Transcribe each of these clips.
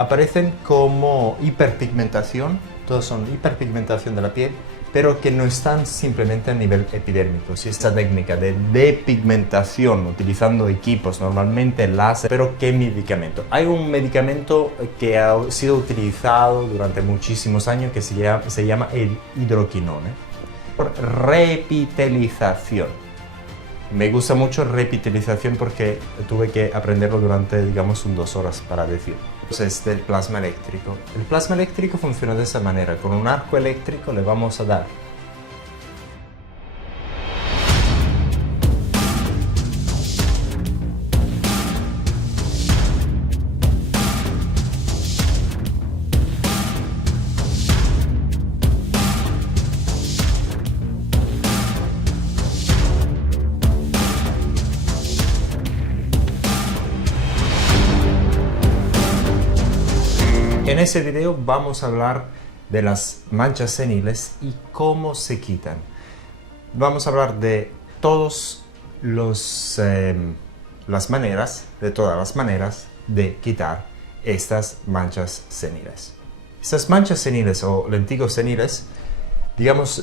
Aparecen como hiperpigmentación, todos son hiperpigmentación de la piel, pero que no están simplemente a nivel epidérmico. Si esta técnica de depigmentación utilizando equipos, normalmente láser, pero ¿qué medicamento? Hay un medicamento que ha sido utilizado durante muchísimos años que se llama el hidroquinone. Repitelización. Me gusta mucho repitelización porque tuve que aprenderlo durante, digamos, 2 horas para decirlo. Entonces, del plasma eléctrico. El plasma eléctrico funciona de esa manera. Con un arco eléctrico le vamos a dar En ese video vamos a hablar de las manchas seniles y cómo se quitan. Vamos a hablar de todas las maneras de quitar estas manchas seniles. Estas manchas seniles o lentigos seniles, digamos,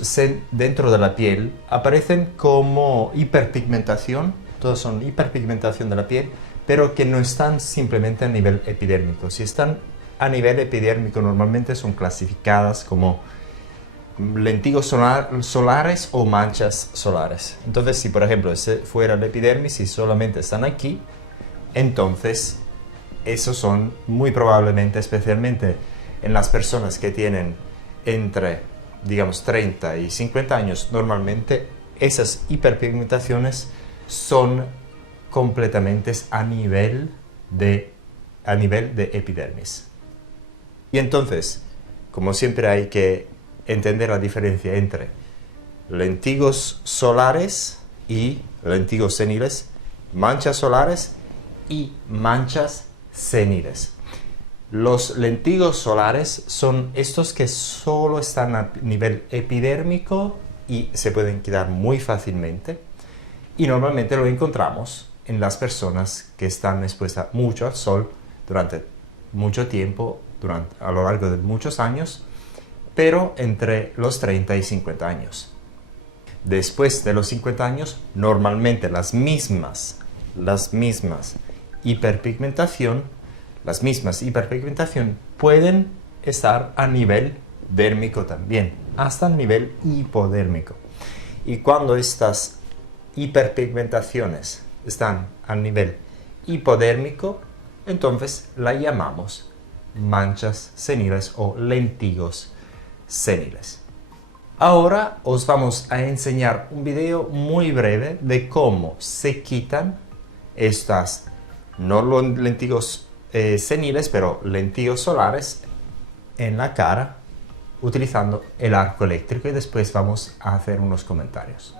dentro de la piel, aparecen como hiperpigmentación, todos son hiperpigmentación de la piel, pero que no están simplemente a nivel epidérmico. Si están a nivel epidérmico normalmente son clasificadas como lentigos solares o manchas solares. Entonces, si por ejemplo fuera la epidermis y solamente están aquí, entonces esos son muy probablemente, especialmente en las personas que tienen entre, digamos, 30 y 50 años, normalmente esas hiperpigmentaciones son completamente a nivel de epidermis. Y entonces, como siempre, hay que entender la diferencia entre lentigos solares y lentigos seniles, manchas solares y manchas seniles. Los lentigos solares son estos que solo están a nivel epidérmico y se pueden quitar muy fácilmente. Y normalmente lo encontramos en las personas que están expuestas mucho al sol durante mucho tiempo, a lo largo de muchos años, pero entre los 30 y 50 años. Después de los 50 años, normalmente las mismas hiperpigmentación pueden estar a nivel dérmico también, hasta el nivel hipodérmico. Y cuando estas hiperpigmentaciones están a nivel hipodérmico, entonces la llamamos manchas seniles o lentigos seniles. Ahora os vamos a enseñar un video muy breve de cómo se quitan estas, no los lentigos seniles, pero lentigos solares en la cara utilizando el arco eléctrico, y después vamos a hacer unos comentarios.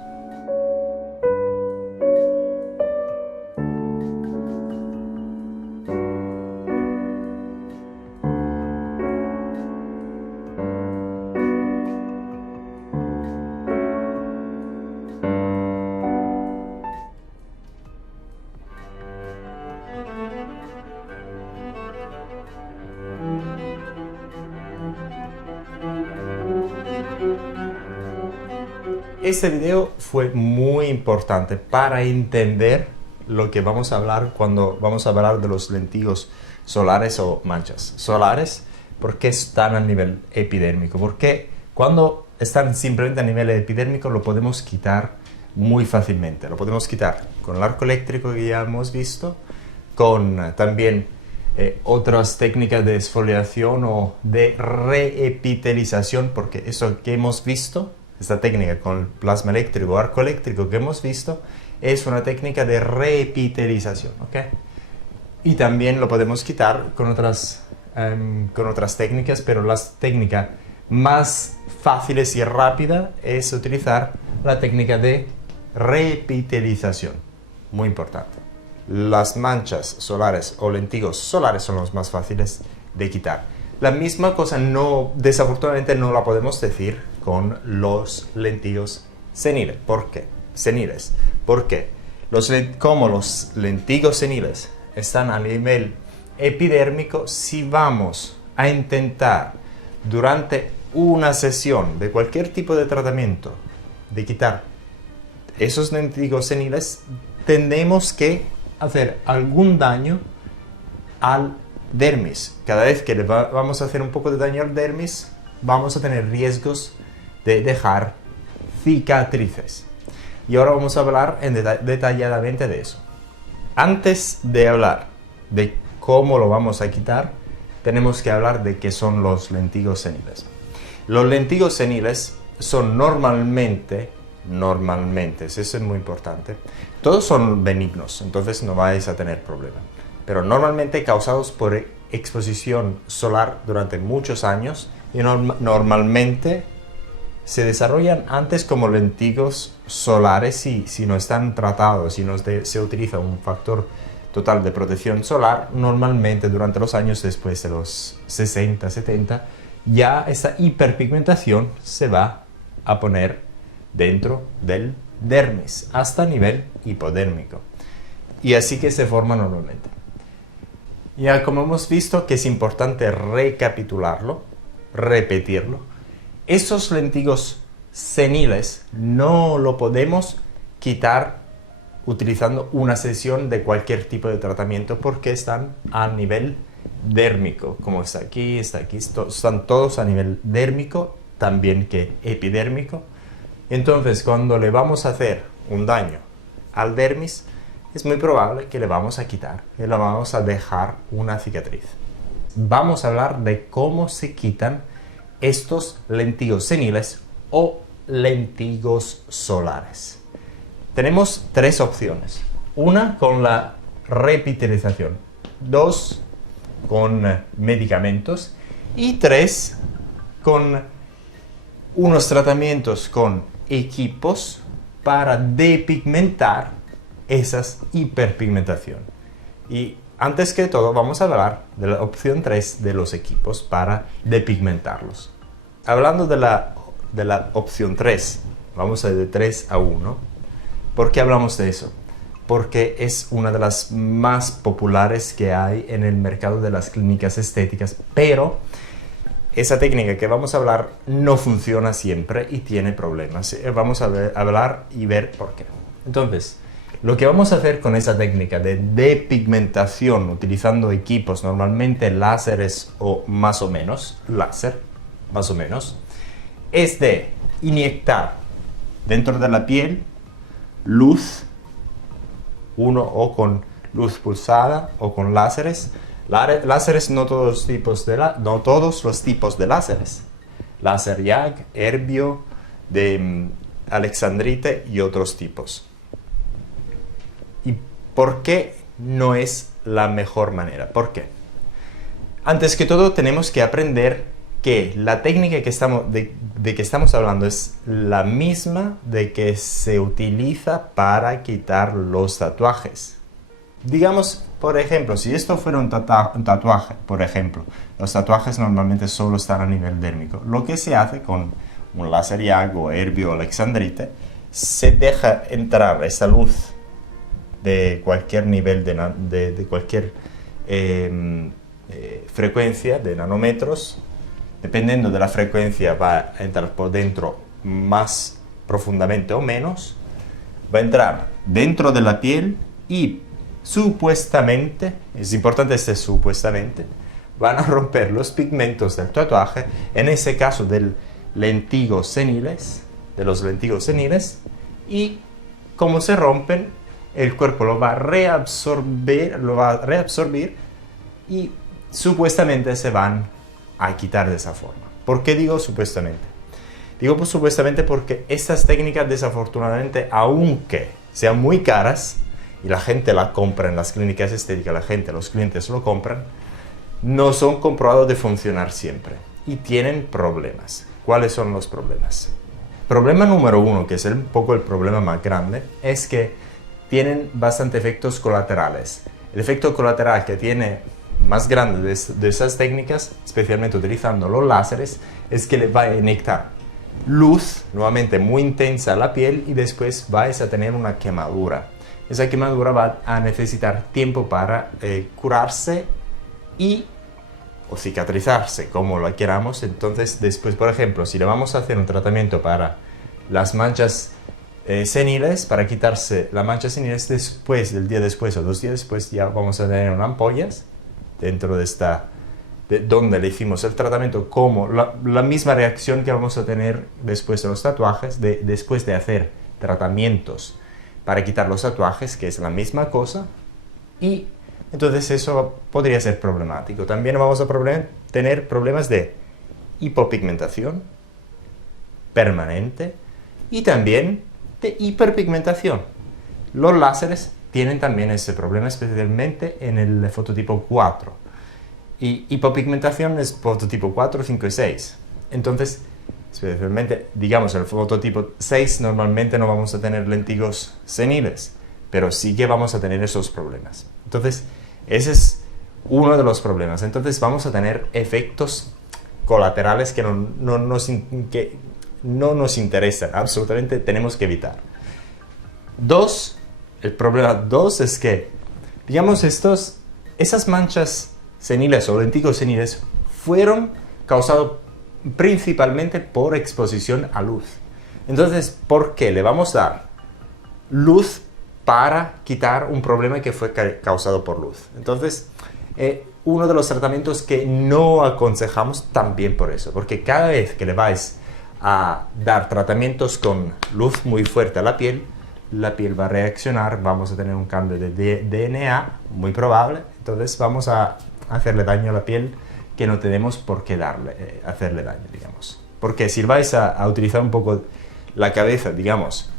Este video fue muy importante para entender lo que vamos a hablar cuando vamos a hablar de los lentigos solares o manchas solares. ¿Por qué están a nivel epidérmico? Porque cuando están simplemente a nivel epidérmico lo podemos quitar muy fácilmente. Lo podemos quitar con el arco eléctrico que ya hemos visto, con también otras técnicas de exfoliación o de reepitelización, porque eso que hemos visto, esta técnica con el plasma eléctrico o arco eléctrico que hemos visto, es una técnica de reepitelización, ¿ok? Y también lo podemos quitar con otras técnicas, pero la técnica más fácil y rápida es utilizar la técnica de reepitelización. Muy importante. Las manchas solares o lentigos solares son los más fáciles de quitar. La misma cosa desafortunadamente no la podemos decir con los lentigos seniles. ¿Por qué? Porque como los lentigos seniles están a nivel epidérmico, si vamos a intentar durante una sesión de cualquier tipo de tratamiento de quitar esos lentigos seniles, tenemos que hacer algún daño al dermis. Cada vez que vamos a hacer un poco de daño al dermis, vamos a tener riesgos de dejar cicatrices. Y ahora vamos a hablar detalladamente de eso. Antes de hablar de cómo lo vamos a quitar, tenemos que hablar de qué son los lentigos seniles. Los lentigos seniles son normalmente, eso es muy importante, todos son benignos, entonces no vais a tener problema, pero normalmente causados por exposición solar durante muchos años y normalmente se desarrollan antes como lentigos solares si no están tratados, si no se utiliza un factor total de protección solar. Normalmente durante los años después de los 60, 70, ya esta hiperpigmentación se va a poner dentro del dermis hasta nivel hipodérmico, y así que se forma normalmente. Ya como hemos visto que es importante recapitularlo, repetirlo, esos lentigos seniles no lo podemos quitar utilizando una sesión de cualquier tipo de tratamiento porque están a nivel dérmico, como está aquí, están todos a nivel dérmico, también que epidérmico. Entonces, cuando le vamos a hacer un daño al dermis, es muy probable que le vamos a quitar y le vamos a dejar una cicatriz. Vamos a hablar de cómo se quitan estos lentigos seniles o lentigos solares. Tenemos tres opciones. Una con la repitalización, dos con medicamentos y tres con unos tratamientos con equipos para depigmentar esas hiperpigmentación. Y antes que todo vamos a hablar de la opción 3 de los equipos para depigmentarlos. Hablando de la opción 3, vamos a ir de 3 a 1. ¿Por qué hablamos de eso? Porque es una de las más populares que hay en el mercado de las clínicas estéticas, pero esa técnica que vamos a hablar no funciona siempre y tiene problemas. Vamos a hablar y ver por qué. Entonces, lo que vamos a hacer con esa técnica de depigmentación utilizando equipos, normalmente láseres o más o menos, es de inyectar dentro de la piel luz, o con luz pulsada o con láseres. Láseres, no todos los tipos de láseres. Láser YAG, Erbio, de alexandrite y otros tipos. ¿Y por qué no es la mejor manera? ¿Por qué? Antes que todo tenemos que aprender que la técnica de que estamos hablando es la misma de que se utiliza para quitar los tatuajes. Digamos, por ejemplo, si esto fuera un tatuaje, por ejemplo, los tatuajes normalmente solo están a nivel dérmico. Lo que se hace con un láser YAG o Erbio o alexandrite, se deja entrar esa luz de cualquier nivel, de cualquier frecuencia de nanómetros. Dependiendo de la frecuencia va a entrar por dentro más profundamente o menos. Va a entrar dentro de la piel y supuestamente, es importante este supuestamente, van a romper los pigmentos del tatuaje, en ese caso de los lentigos seniles, y como se rompen, el cuerpo lo va a reabsorber y supuestamente se van a quitar de esa forma. ¿Por qué digo supuestamente? Digo pues supuestamente porque estas técnicas desafortunadamente, aunque sean muy caras y la gente la compra en las clínicas estéticas, los clientes lo compran, no son comprobados de funcionar siempre y tienen problemas. ¿Cuáles son los problemas? Problema número uno, que es un poco el problema más grande, es que tienen bastante efectos colaterales. El efecto colateral que tiene más grande de esas técnicas, especialmente utilizando los láseres, es que le va a inyectar luz nuevamente muy intensa a la piel y después vais a tener una quemadura. Esa quemadura va a necesitar tiempo para curarse y o cicatrizarse como lo queramos. Entonces después, por ejemplo, si le vamos a hacer un tratamiento para las manchas seniles, para quitarse las manchas seniles, después, del día después o 2 días después, ya vamos a tener unas ampollas dentro de esta, donde le hicimos el tratamiento, como la misma reacción que vamos a tener después de los tatuajes, después de hacer tratamientos para quitar los tatuajes, que es la misma cosa, y entonces eso podría ser problemático. También vamos a tener problemas de hipopigmentación permanente y también de hiperpigmentación. Los láseres tienen también ese problema, especialmente en el fototipo 4. Y hipopigmentación es fototipo 4, 5 y 6. Entonces, especialmente, digamos, el fototipo 6 normalmente no vamos a tener lentigos seniles, pero sí que vamos a tener esos problemas. Entonces, ese es uno de los problemas. Entonces, vamos a tener efectos colaterales que no nos interesan, absolutamente tenemos que evitar. El problema 2 es que, digamos, esas manchas seniles o lentigos seniles fueron causados principalmente por exposición a luz. Entonces, ¿por qué le vamos a dar luz para quitar un problema que fue causado por luz? Entonces, uno de los tratamientos que no aconsejamos también por eso, porque cada vez que le vais a dar tratamientos con luz muy fuerte a la piel va a reaccionar, vamos a tener un cambio de DNA muy probable, entonces vamos a hacerle daño a la piel que no tenemos por qué hacerle daño, digamos. Porque si vais a utilizar un poco la cabeza, digamos,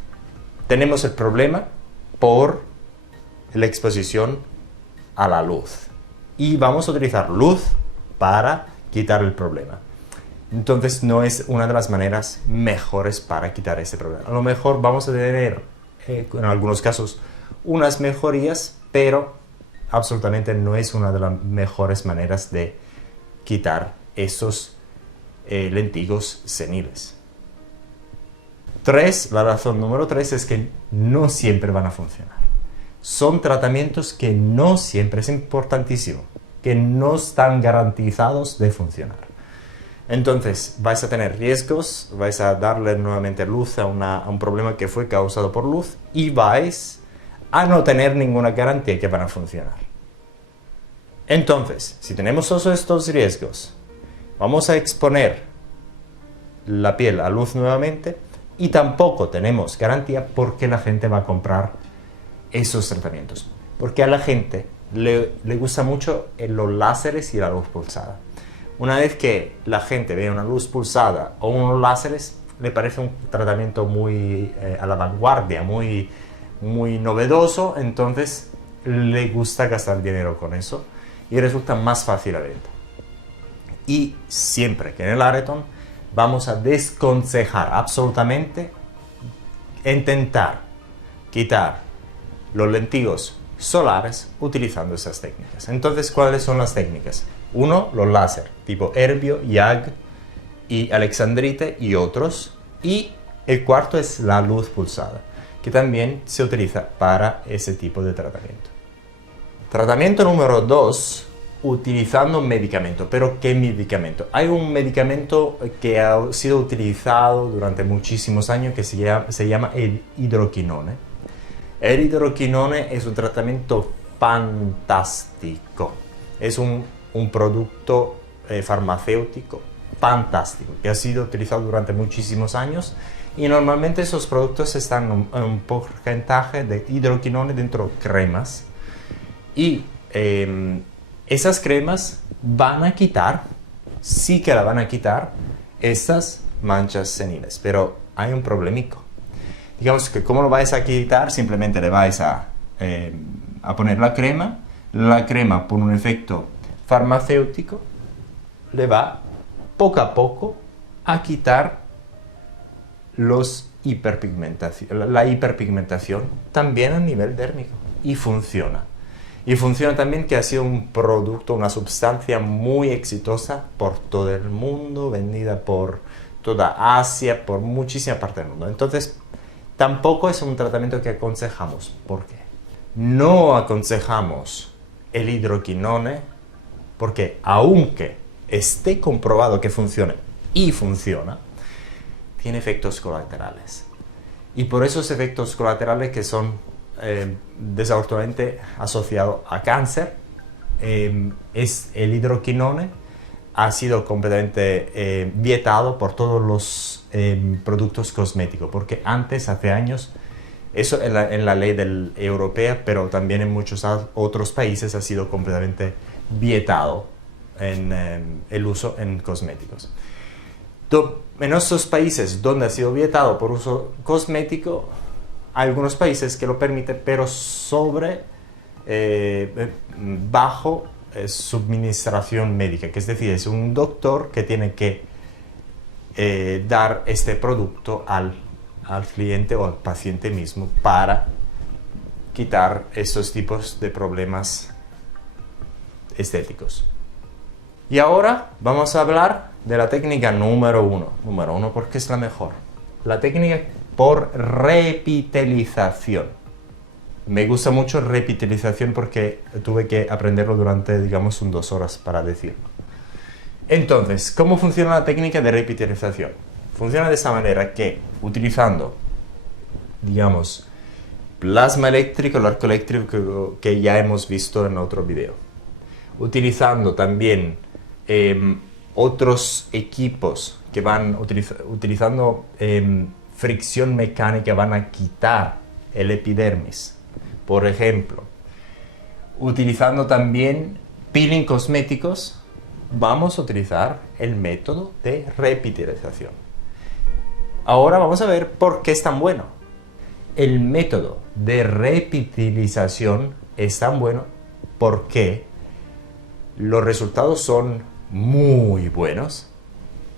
tenemos el problema por la exposición a la luz y vamos a utilizar luz para quitar el problema. Entonces no es una de las maneras mejores para quitar ese problema. A lo mejor vamos a tener, en algunos casos, unas mejorías, pero absolutamente no es una de las mejores maneras de quitar esos lentigos seniles. La razón número 3 es que no siempre van a funcionar. Son tratamientos que no siempre, es importantísimo, que no están garantizados de funcionar. Entonces, vais a tener riesgos, vais a darle nuevamente luz a un problema que fue causado por luz y vais a no tener ninguna garantía que van a funcionar. Entonces, si tenemos todos estos riesgos, vamos a exponer la piel a luz nuevamente y tampoco tenemos garantía porque la gente va a comprar esos tratamientos. Porque a la gente le gusta mucho los láseres y la luz pulsada. Una vez que la gente ve una luz pulsada o unos láseres, le parece un tratamiento muy a la vanguardia, muy novedoso, entonces le gusta gastar dinero con eso y resulta más fácil la venta. Y siempre que en el Areton vamos a desconsejar absolutamente intentar quitar los lentigos solares utilizando esas técnicas. Entonces, ¿cuáles son las técnicas? Uno, los láser, tipo Erbio, YAG y Alexandrite y otros. Y el cuarto es la luz pulsada, que también se utiliza para ese tipo de tratamiento. Tratamiento número 2, utilizando un medicamento. ¿Pero qué medicamento? Hay un medicamento que ha sido utilizado durante muchísimos años que se llama el hidroquinone. El hidroquinone es un tratamiento fantástico. Es un producto farmacéutico fantástico que ha sido utilizado durante muchísimos años y normalmente esos productos están en un porcentaje de hidroquinone dentro de cremas y esas cremas van a quitar, sí que la van a quitar, estas manchas seniles, pero hay un problemico. Digamos que ¿cómo lo vais a quitar? Simplemente le vais a poner la crema por un efecto farmacéutico le va poco a poco a quitar la hiperpigmentación también a nivel dérmico y funciona. Y funciona también que ha sido un producto, una sustancia muy exitosa por todo el mundo, vendida por toda Asia, por muchísima parte del mundo. Entonces, tampoco es un tratamiento que aconsejamos. ¿Por qué? No aconsejamos el hidroquinone porque aunque esté comprobado que funcione y funciona, tiene efectos colaterales. Y por esos efectos colaterales que son desafortunadamente asociados a cáncer, es el hidroquinone ha sido completamente vetado por todos los productos cosméticos, porque antes, hace años, eso en la ley europea, pero también en muchos otros países ha sido completamente vetado en el uso en cosméticos. En esos países donde ha sido vetado por uso cosmético, hay algunos países que lo permiten, pero bajo suministración médica, que es decir, es un doctor que tiene que dar este producto al cliente o al paciente mismo para quitar estos tipos de problemas estéticos. Y ahora vamos a hablar de la técnica número uno porque es la mejor. La técnica por repitelización. Me gusta mucho repitelización porque tuve que aprenderlo durante, digamos, 2 horas para decirlo. Entonces, ¿cómo funciona la técnica de repitelización? Funciona de esta manera que, utilizando, digamos, plasma eléctrico, el arco eléctrico que ya hemos visto en otro video, utilizando también otros equipos que van utilizando fricción mecánica, van a quitar el epidermis. Por ejemplo, utilizando también peeling cosméticos, vamos a utilizar el método de repitelización. Ahora vamos a ver por qué es tan bueno. El método de repitelización es tan bueno porque los resultados son muy buenos,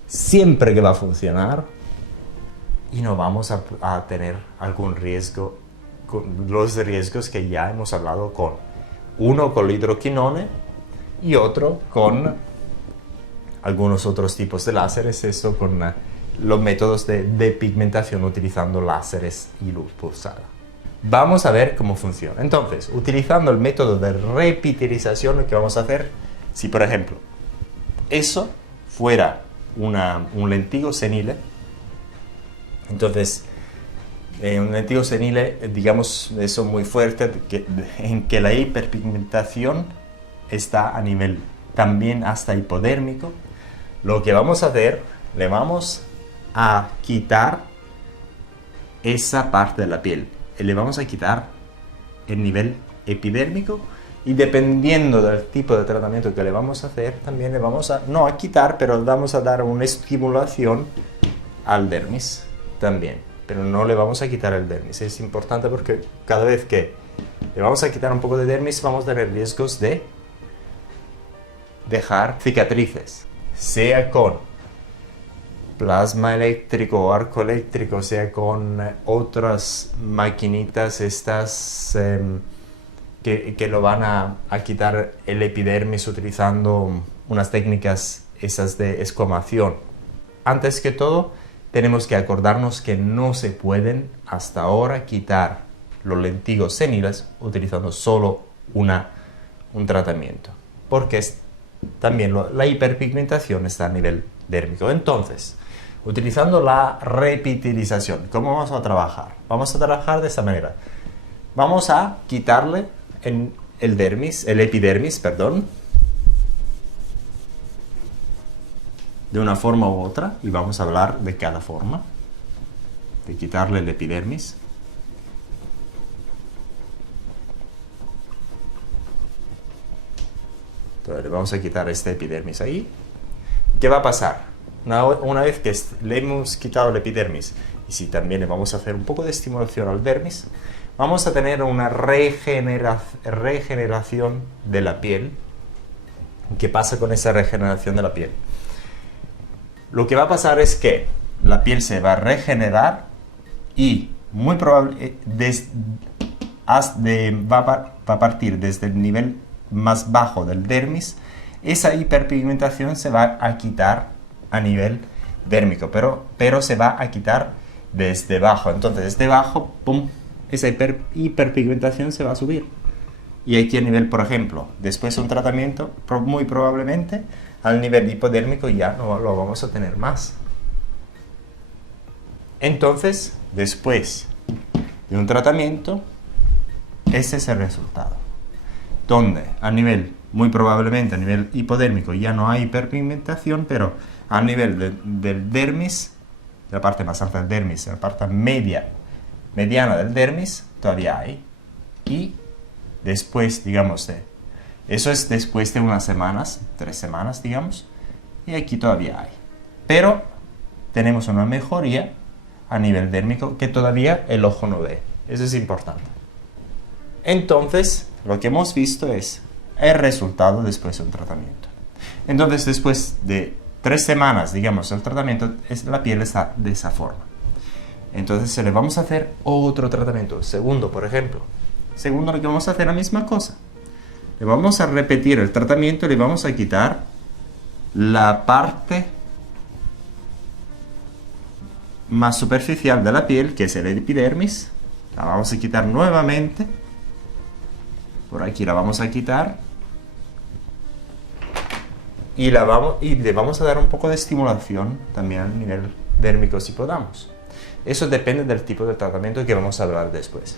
siempre que va a funcionar, y no vamos a tener algún riesgo, con los riesgos que ya hemos hablado uno con el hidroquinone y otro con algunos otros tipos de láseres, esto con los métodos de pigmentación utilizando láseres y luz pulsada. Vamos a ver cómo funciona. Entonces, utilizando el método de repitelización, lo que vamos a hacer, si por ejemplo eso fuera un lentigo senile, entonces un lentigo senile, digamos, eso muy fuerte, en que la hiperpigmentación está a nivel también hasta hipodérmico, lo que vamos a hacer, le vamos a quitar esa parte de la piel, le vamos a quitar el nivel epidérmico, y dependiendo del tipo de tratamiento que le vamos a hacer, también le vamos a, no a quitar, pero vamos a dar una estimulación al dermis también, pero no le vamos a quitar el dermis. Es importante porque cada vez que le vamos a quitar un poco de dermis, vamos a tener riesgos de dejar cicatrices, sea con plasma eléctrico o arco eléctrico, sea con otras maquinitas estas que lo van a quitar el epidermis utilizando unas técnicas esas de esquamación. Antes que todo, tenemos que acordarnos que no se pueden hasta ahora quitar los lentigos seniles utilizando solo un tratamiento, porque también la hiperpigmentación está a nivel dérmico. Entonces, utilizando la repitelización, ¿cómo vamos a trabajar? Vamos a trabajar de esta manera. Vamos a quitarle el epidermis, perdón, de una forma u otra, y vamos a hablar de cada forma de quitarle el epidermis. Entonces le vamos a quitar este epidermis ahí. ¿Qué va a pasar? Una vez que le hemos quitado el epidermis, y si también le vamos a hacer un poco de estimulación al dermis, vamos a tener una regeneración de la piel. ¿Qué pasa con esa regeneración de la piel? Lo que va a pasar es que la piel se va a regenerar y muy probable va a partir desde el nivel más bajo del dermis. Esa hiperpigmentación se va a quitar a nivel dérmico, pero se va a quitar desde abajo. Entonces desde abajo, ¡pum!, esa hiperpigmentación se va a subir. Y aquí a nivel, por ejemplo, después de un tratamiento, muy probablemente al nivel hipodérmico ya no lo vamos a tener más. Entonces, después de un tratamiento, ese es el resultado. Donde a nivel, muy probablemente a nivel hipodérmico ya no hay hiperpigmentación, pero a nivel del dermis, de la parte más alta del dermis, de la parte mediana del dermis, todavía hay. Y después, digamos, eso es después de unas semanas, 3 semanas, digamos, y aquí todavía hay. Pero tenemos una mejoría a nivel dérmico que todavía el ojo no ve. Eso es importante. Entonces, lo que hemos visto es el resultado después de un tratamiento. Entonces, después de 3 semanas, digamos, el tratamiento, la piel está de esa forma. Entonces, se le vamos a hacer otro tratamiento. Segundo, por ejemplo. Segundo, lo que vamos a hacer la misma cosa. Le vamos a repetir el tratamiento y le vamos a quitar la parte más superficial de la piel, que es el epidermis. La vamos a quitar nuevamente. Por aquí la vamos a quitar. Y le vamos a dar un poco de estimulación también a nivel dérmico si podamos. Eso depende del tipo de tratamiento que vamos a hablar después.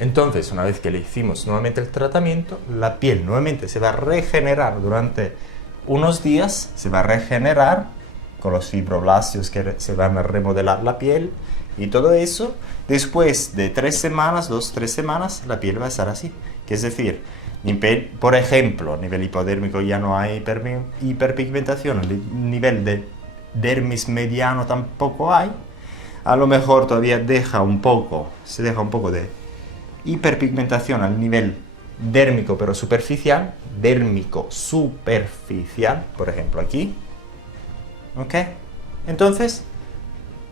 Entonces, una vez que le hicimos nuevamente el tratamiento, la piel nuevamente se va a regenerar durante unos días, se va a regenerar con los fibroblastos que se van a remodelar la piel y todo eso. Después de 3 semanas, 2-3 semanas, la piel va a estar así. Que es decir, por ejemplo, a nivel hipodérmico ya no hay hiperpigmentación, a nivel de dermis mediano tampoco hay. A lo mejor todavía se deja un poco de hiperpigmentación al nivel dérmico, pero superficial, dérmico superficial, por ejemplo aquí. ¿Ok? Entonces,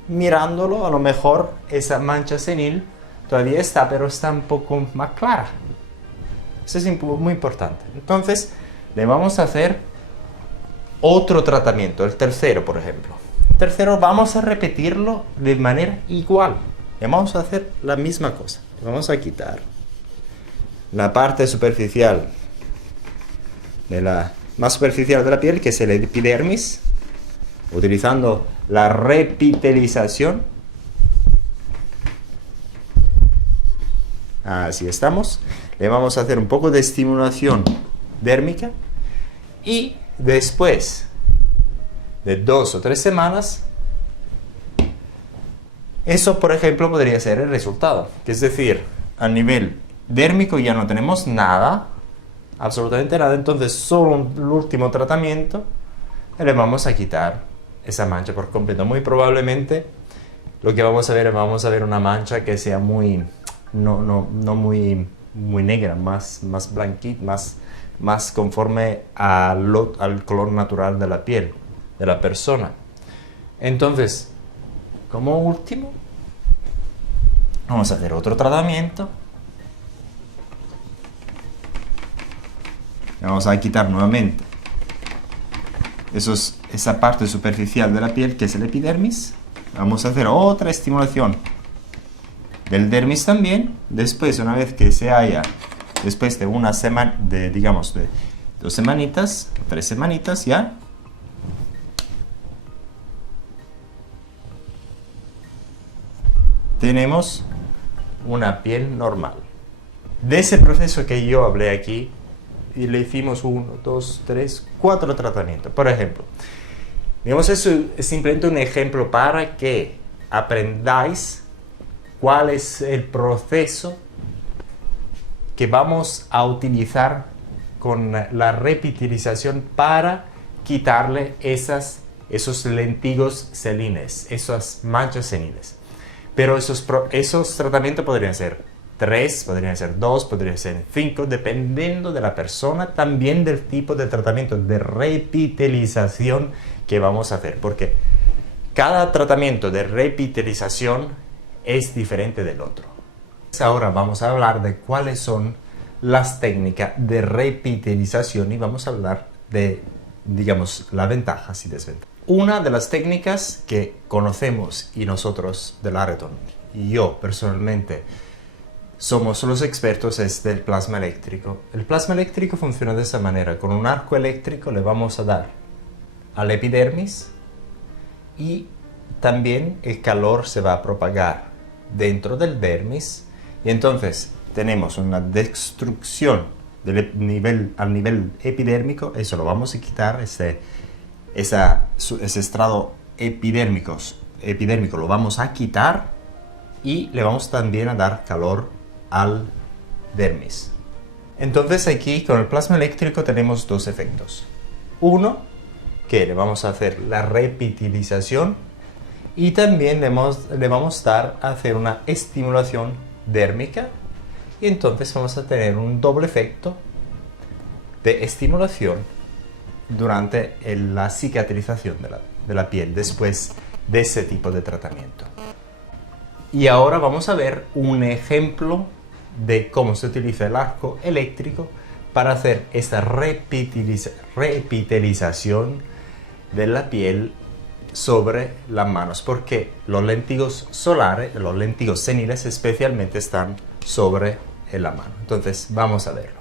mirándolo, a lo mejor esa mancha senil todavía está, pero está un poco más clara. Eso es muy importante. Entonces, le vamos a hacer otro tratamiento, el tercero, por ejemplo. El tercero vamos a repetirlo de manera igual. Le vamos a hacer la misma cosa. Le vamos a quitar la parte superficial más superficial de la piel, que es el epidermis, utilizando la repitelización. Así estamos. Le vamos a hacer un poco de estimulación dérmica y después de 2 o 3 semanas, eso, por ejemplo, podría ser el resultado. Que es decir, a nivel dérmico ya no tenemos nada, absolutamente nada. Entonces, solo el último tratamiento le vamos a quitar esa mancha por completo. Muy probablemente lo que vamos a ver una mancha que sea no muy negra, más blanquita, más conforme al color natural de la piel de la persona. Entonces, como último, vamos a hacer otro tratamiento. Vamos a quitar nuevamente esa parte superficial de la piel, que es el epidermis. Vamos a hacer otra estimulación del dermis también. Después, una vez que después de una semana, digamos de 2 semanitas, 3 semanitas ya, tenemos una piel normal. De ese proceso que yo hablé aquí, y le hicimos 1, 2, 3, 4 tratamientos. Por ejemplo, digamos, eso es simplemente un ejemplo para que aprendáis cuál es el proceso que vamos a utilizar con la repitilización para quitarle esos lentigos senines, esas manchas seniles. Pero esos tratamientos podrían ser 3, podrían ser 2, podrían ser 5, dependiendo de la persona, también del tipo de tratamiento de repitelización que vamos a hacer, porque cada tratamiento de repitelización es diferente del otro. Ahora vamos a hablar de cuáles son las técnicas de repitelización y vamos a hablar de, digamos, las ventajas y desventajas. Una de las técnicas que conocemos y nosotros del Areton, y yo personalmente, somos los expertos es del plasma eléctrico. El plasma eléctrico funciona de esa manera. Con un arco eléctrico le vamos a dar al epidermis y también el calor se va a propagar dentro del dermis y entonces tenemos una destrucción al nivel epidérmico. Eso lo vamos a quitar, ese estrado epidérmico lo vamos a quitar y le vamos también a dar calor al dermis. Entonces aquí con el plasma eléctrico tenemos dos efectos. Uno, que le vamos a hacer la repitilización y también le vamos a hacer una estimulación dérmica y entonces vamos a tener un doble efecto de estimulación durante la cicatrización de la piel después de ese tipo de tratamiento. Y ahora vamos a ver un ejemplo de cómo se utiliza el arco eléctrico para hacer esta repitelización de la piel sobre las manos, porque los lentigos solares, los lentigos seniles especialmente están sobre la mano. Entonces vamos a verlo.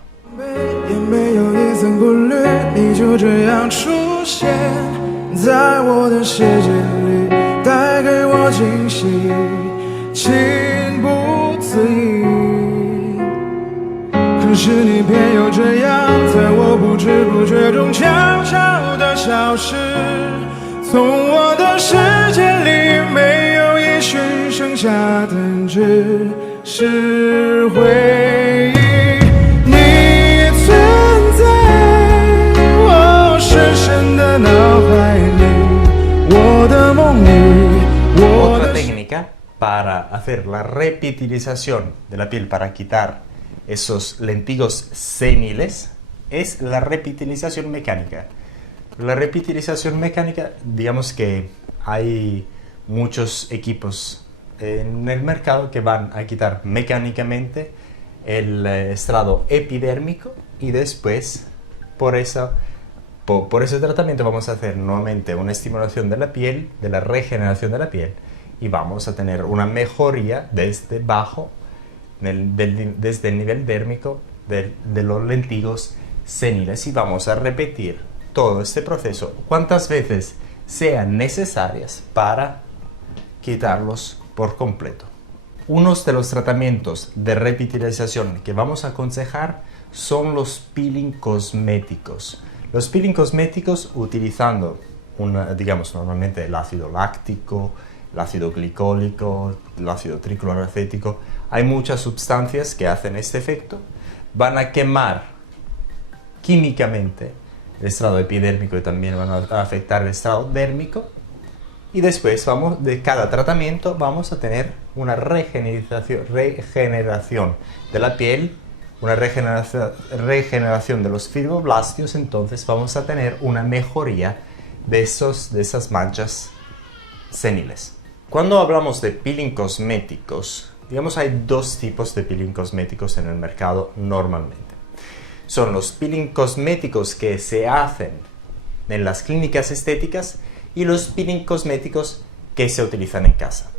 Otra técnica para hacer la repitilización de la piel, para quitar esos lentigos seniles, es la repitilización mecánica. La repitilización mecánica, digamos que hay muchos equipos en el mercado que van a quitar mecánicamente el estrado epidérmico y después por ese tratamiento vamos a hacer nuevamente una estimulación de la piel, de la regeneración de la piel y vamos a tener una mejoría desde desde el nivel dérmico de los lentigos seniles y vamos a repetir todo este proceso cuantas veces sean necesarias para quitarlos por completo. Unos de los tratamientos de repitilización que vamos a aconsejar son los peeling cosméticos. Los peeling cosméticos utilizando normalmente el ácido láctico, el ácido glicólico, el ácido tricloracético. Hay muchas sustancias que hacen este efecto. Van a quemar químicamente el estrado epidérmico y también van a afectar el estrado dérmico. Y después de cada tratamiento vamos a tener una regeneración de la piel, una regeneración de los fibroblastos, entonces vamos a tener una mejoría de esas manchas seniles. Cuando hablamos de peeling cosméticos, hay dos tipos de peeling cosméticos en el mercado normalmente. Son los peeling cosméticos que se hacen en las clínicas estéticas y los peeling cosméticos que se utilizan en casa.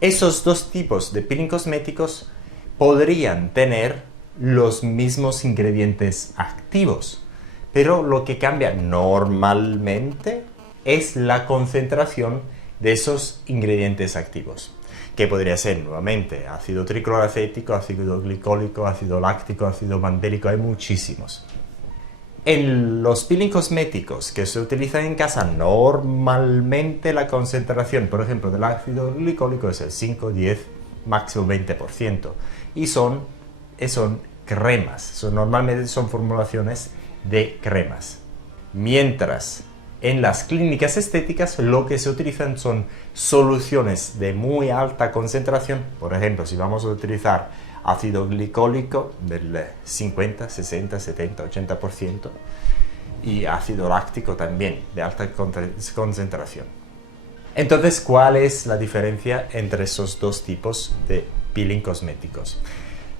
Esos dos tipos de peeling cosméticos podrían tener los mismos ingredientes activos, pero lo que cambia normalmente es la concentración de esos ingredientes activos, que podría ser nuevamente ácido tricloracético, ácido glicólico, ácido láctico, ácido mandélico, hay muchísimos. En los peeling cosméticos que se utilizan en casa, normalmente la concentración, por ejemplo, del ácido glicólico es el 5, 10, máximo 20%. Y son cremas, normalmente son formulaciones de cremas. Mientras en las clínicas estéticas lo que se utilizan son soluciones de muy alta concentración. Por ejemplo, si vamos a utilizar ácido glicólico del 50, 60, 70, 80% y ácido láctico también de alta concentración. Entonces, ¿cuál es la diferencia entre esos dos tipos de peeling cosméticos?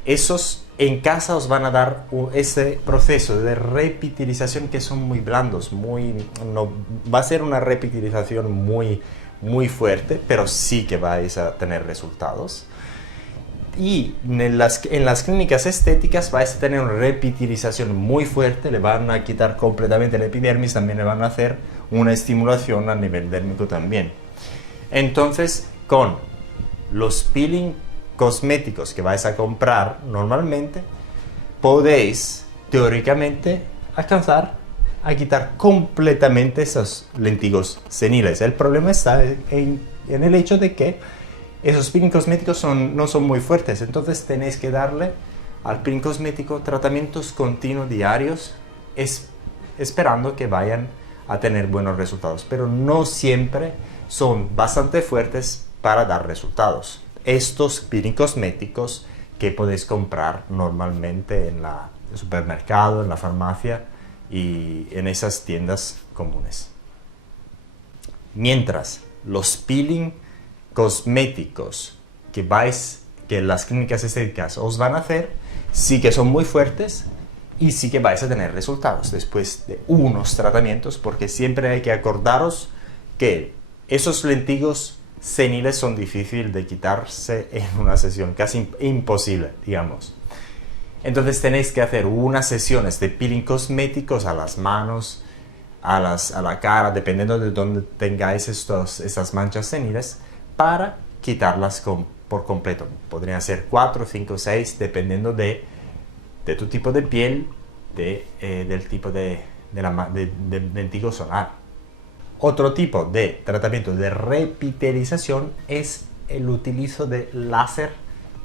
Esos en casa os van a dar ese proceso de repitilización que son muy blandos, va a ser una repitilización muy fuerte, pero sí que vais a tener resultados. Y en las clínicas estéticas vais a tener una repitilización muy fuerte, le van a quitar completamente la epidermis, también le van a hacer una estimulación a nivel dérmico también. Entonces, con los peeling cosméticos que vais a comprar normalmente, podéis teóricamente alcanzar a quitar completamente esos lentigos seniles. El problema está en el hecho de que esos peeling cosméticos no son muy fuertes, entonces tenéis que darle al peeling cosmético tratamientos continuos diarios, esperando que vayan a tener buenos resultados, pero no siempre son bastante fuertes para dar resultados. Estos peeling cosméticos que podéis comprar normalmente en el supermercado, en la farmacia y en esas tiendas comunes. Mientras los peeling cosméticos que las clínicas estéticas os van a hacer, sí que son muy fuertes y sí que vais a tener resultados después de unos tratamientos, porque siempre hay que acordaros que esos lentigos seniles son difíciles de quitarse en una sesión, casi imposible, digamos. Entonces tenéis que hacer unas sesiones de peeling cosméticos a las manos, a la cara, dependiendo de dónde tengáis esas manchas seniles, para quitarlas por completo. Podrían ser 4, 5, 6, dependiendo de tu tipo de piel, del tipo de lentigo solar. Otro tipo de tratamiento de repitelización es el utilizo de láser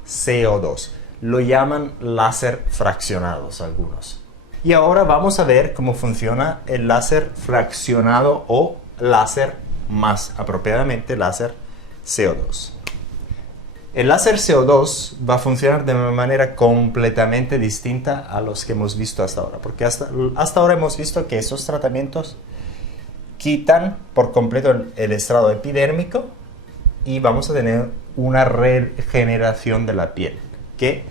CO2. Lo llaman láser fraccionados algunos. Y ahora vamos a ver cómo funciona el láser fraccionado o láser, más apropiadamente, láser CO2. El láser CO2 va a funcionar de una manera completamente distinta a los que hemos visto hasta ahora, porque hasta ahora hemos visto que esos tratamientos quitan por completo el estrado epidérmico y vamos a tener una regeneración de la piel que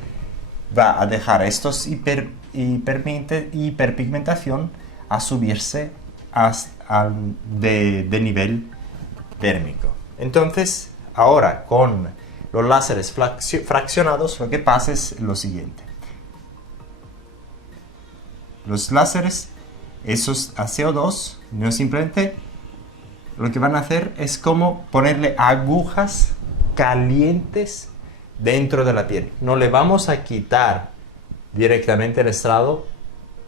va a dejar estos hiperpigmentación a subirse de nivel térmico. Entonces, ahora con los láseres fraccionados, lo que pasa es lo siguiente. Los láseres, esos a CO2, no simplemente lo que van a hacer es como ponerle agujas calientes dentro de la piel. No le vamos a quitar directamente el estrado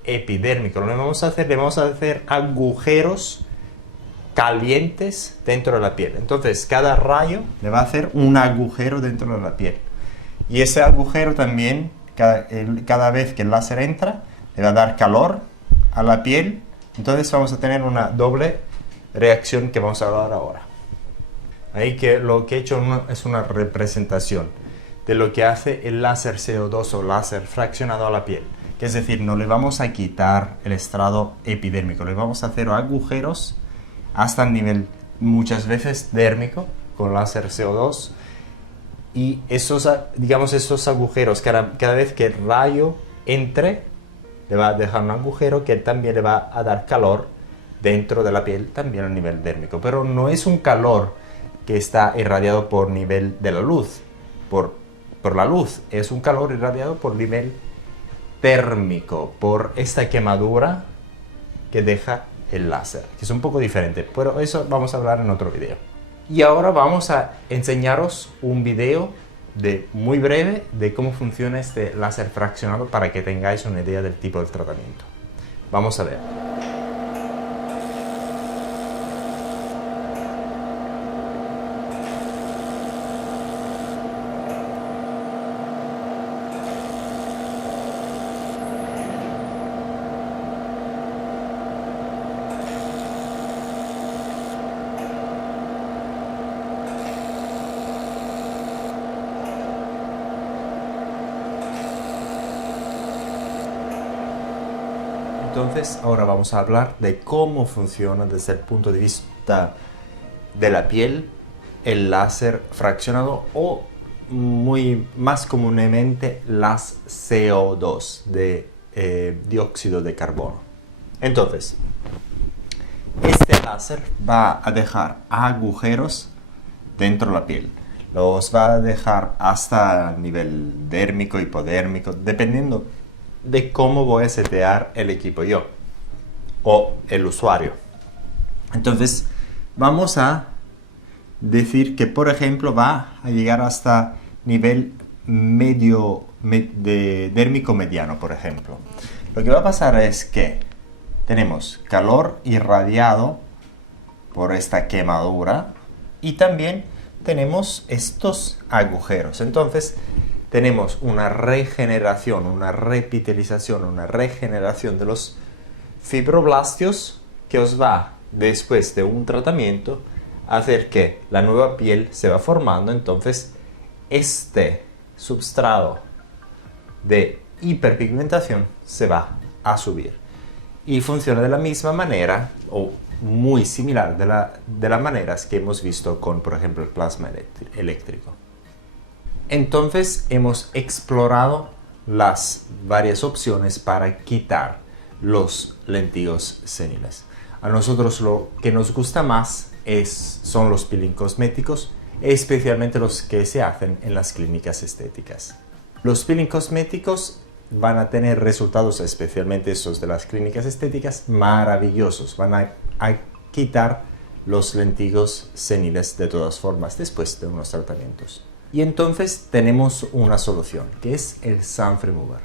epidérmico. Lo que vamos a hacer, le vamos a hacer agujeros calientes dentro de la piel. Entonces, cada rayo le va a hacer un agujero dentro de la piel. Y ese agujero también, cada vez que el láser entra, le va a dar calor a la piel. Entonces vamos a tener una doble reacción que vamos a hablar ahora. Ahí que lo que he hecho es una representación de lo que hace el láser CO2 o láser fraccionado a la piel. Que es decir, no le vamos a quitar el estrado epidérmico, le vamos a hacer agujeros hasta el nivel muchas veces dérmico con láser CO2, y esos agujeros, cada vez que el rayo entre, le va a dejar un agujero que también le va a dar calor dentro de la piel, también a nivel dérmico. Pero no es un calor que está irradiado por nivel de la luz, por la luz, es un calor irradiado por nivel térmico, por esta quemadura que deja el láser, que es un poco diferente, pero eso vamos a hablar en otro video. Y ahora vamos a enseñaros un video muy breve de cómo funciona este láser fraccionado para que tengáis una idea del tipo de tratamiento. Vamos a ver. Entonces, ahora vamos a hablar de cómo funciona desde el punto de vista de la piel el láser fraccionado o más comúnmente las CO2 de dióxido de carbono. Entonces, este láser va a dejar agujeros dentro de la piel. Los va a dejar hasta nivel dérmico, hipodérmico, dependiendo de cómo voy a setear el equipo yo o el usuario. Entonces, vamos a decir que, por ejemplo, va a llegar hasta nivel medio de dérmico mediano, por ejemplo. Lo que va a pasar es que tenemos calor irradiado por esta quemadura y también tenemos estos agujeros. Entonces, tenemos una regeneración, una repitelización, una regeneración de los fibroblastos que os va, después de un tratamiento, a hacer que la nueva piel se va formando. Entonces, este substrato de hiperpigmentación se va a subir. Y funciona de la misma manera, o muy similar de las maneras que hemos visto con, por ejemplo, el plasma eléctrico. Entonces hemos explorado las varias opciones para quitar los lentigos seniles. A nosotros lo que nos gusta más son los peeling cosméticos, especialmente los que se hacen en las clínicas estéticas. Los peeling cosméticos van a tener resultados, especialmente esos de las clínicas estéticas, maravillosos. Van a quitar los lentigos seniles de todas formas después de unos tratamientos. Y entonces tenemos una solución, que es el Sun Remover.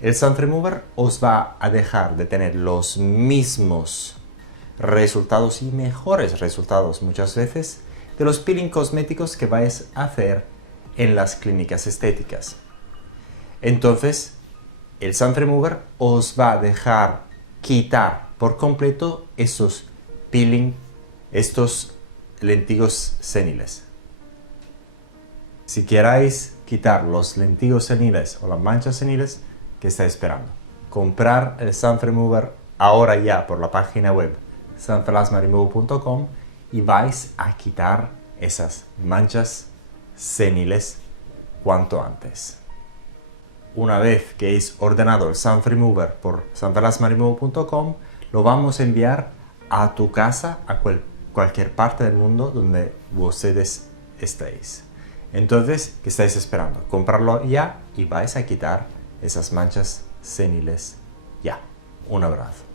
El Sun Remover os va a dejar de tener los mismos resultados y mejores resultados muchas veces de los peeling cosméticos que vais a hacer en las clínicas estéticas. Entonces, el Sun Remover os va a dejar quitar por completo estos lentigos seniles. Si queráis quitar los lentigos seniles o las manchas seniles, ¿qué estáis esperando? Comprar el Sun Remover ahora ya por la página web sunplasmaremoval.com y vais a quitar esas manchas seniles cuanto antes. Una vez que hayáis ordenado el Sun Remover por sunplasmaremoval.com, lo vamos a enviar a tu casa, a cualquier parte del mundo donde ustedes estéis. Entonces, ¿qué estáis esperando? Comprarlo ya y vais a quitar esas manchas seniles ya. Un abrazo.